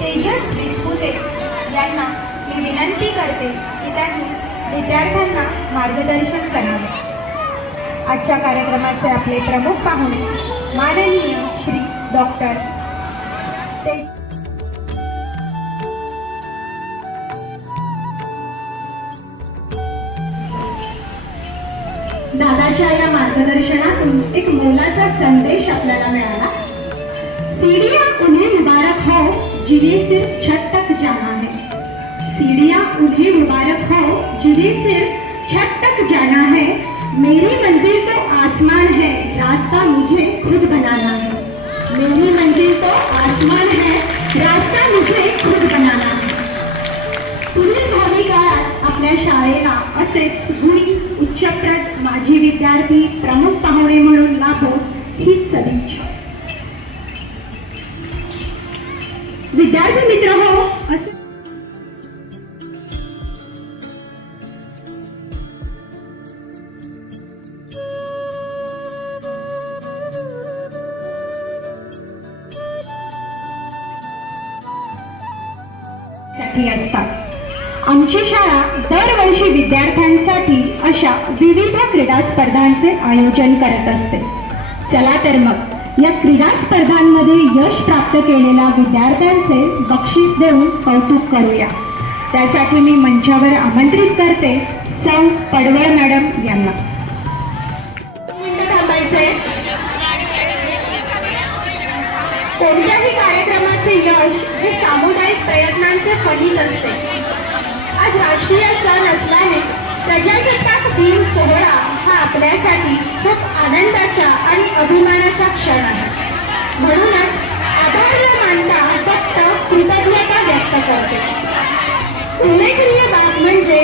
तेजस विस्पुते यांना मी विनंती करते की त्यांनी विद्यार्थ्यांना मार्गदर्शन करावे। आजच्या कार्यक्रमाचे आपले प्रमुख पाहुणे माननीय श्री डॉक्टर दादाच्या या मार्गदर्शनातून एक मोलाचा संदेश आपल्याला मिळाला। सीढ़ियां उन्हें मुबारक हो जिन्हें सिर्फ छत तक जाना है। सीढ़ियां उन्हें मुबारक हो जिन्हें सिर्फ छत तक जाना है। मेरी मंजिल तो आसमान है, रास्ता मुझे खुद बनाना है। मेरी मंजिल तो आसमान है, रास्ता मुझे खुद बनाना है। पुढील भावी काळात आपल्या शाळेला असेच गुणी उच्चप्रत माजी विद्यार्थी प्रमुख पाहुणे म्हणून लाभो हीच सदिच्छा। विद्यार्थी मित्र हो, असे असतात। आमची शाळा दरवर्षी विद्यार्थ्यांसाठी अशा विविध क्रीडा स्पर्धांचे आयोजन करत असते। चला तर मग या क्रीडा स्पर्धांमध्ये यश प्राप्त केलेल्या विद्यार्थ्यांचे बक्षीस देऊन कौतुक करूया। त्यासाठी मी मंचावर आमंत्रित करते सौ पडवळ मॅडम यांना। कोणत्याही कार्यक्रमाचे यश हे सामुदायिक प्रयत्नांचे फलित असते। आज राष्ट्रीय सण असल्याने प्रजासत्ताक दिन सोहळा हा आपल्यासाठी खूप आनंदाचा आणि अभिमानाचा क्षण आहे। म्हणूनच आभार न मानता फक्त कृतज्ञता व्यक्त करते। उल्लेखनीय बाब म्हणजे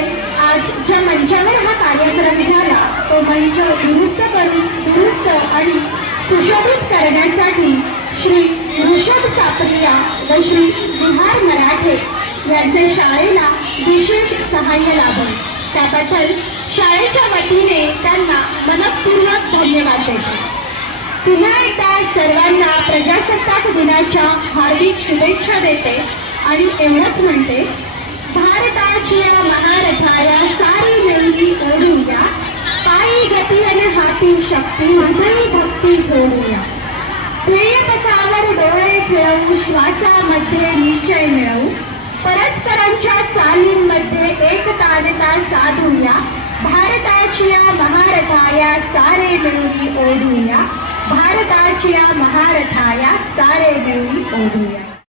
आज ज्या मंचावर हा कार्यक्रम झाला तो मंच दुरुस्त आणि सुशोभित करण्यासाठी श्री ऋषभ सापरिया व श्री विहार मराठे यांचे शाळेला विशेष सहाय्य लाभले। त्याबद्दल शाळेच्या वतीने त्यांना मनपूर्वक धन्यवाद देते। पुन्हा एकदा सर्वांना प्रजासत्ताक दिनाच्या हार्दिक शुभेच्छा देते आणि एवढंच म्हणते, भारताच्या महारथाया सारी मेहंदी ओढूया, पायी गती आणि हाती शक्ती हृदयी भक्ती जोडूया। ध्येयपथावर डोळे ठेवून श्वासामध्ये निश्चय मिळवू, परस्परांच्या चालींमध्ये एकतानता साधूया। भारताच्या महारथाया सारे मिळून ओढूया, भारताच्या महारथाया सारे मिळून ओढूया।